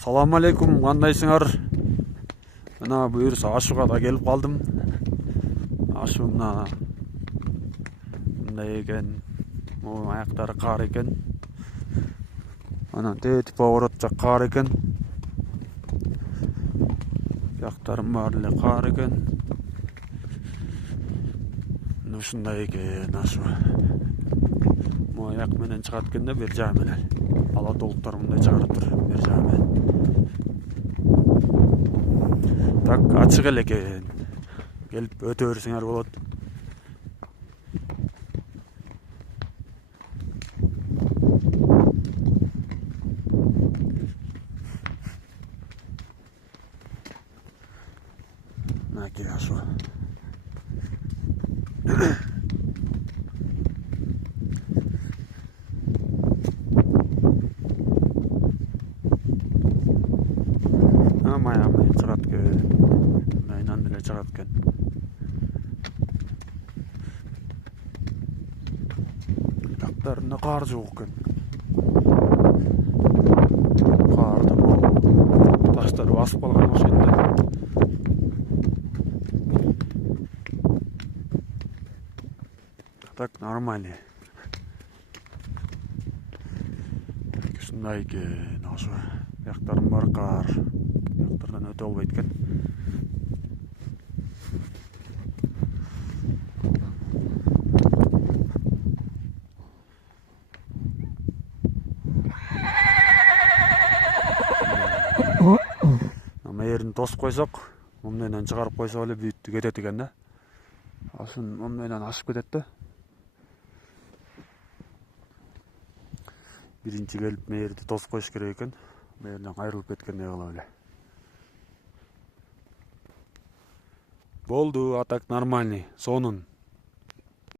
Салам алейкум, кандайсыңар? Мына буюрса ашууга да келип калдым. Ашуу мындай экен. Могу аяктары кар экен. Анан тети поворот жак кар экен. Жактарым баары эле кар экен. Ушундай экен ашуу. Могу аяк менен чыгат экен да бер жагы менен. Ала толуктар мындай чыгарып тур бер жагы менен. Так ачык эле экен. Келип өтө берсеңер болот. Мынакей ашуу. Мая чыгат экен. Айнан деле чыгат экен. Жактарында кар жок экен. Карды таштар басып калган окшойт да. Так нормально. Ушундай экен ашуу. Жактарым бар кар. Жактардан өтө албайт экен. Жерин тосуп койсок, момдойдон чыгарып койсок эле бүттү кетет экен да. Ашын момдойдон ашып кетет да. Биринчи келип мээрди тосуп коюш керек экен. Мээрден кайрылып кеткендей кылып эле. Болду, а так нормальный. Сонун.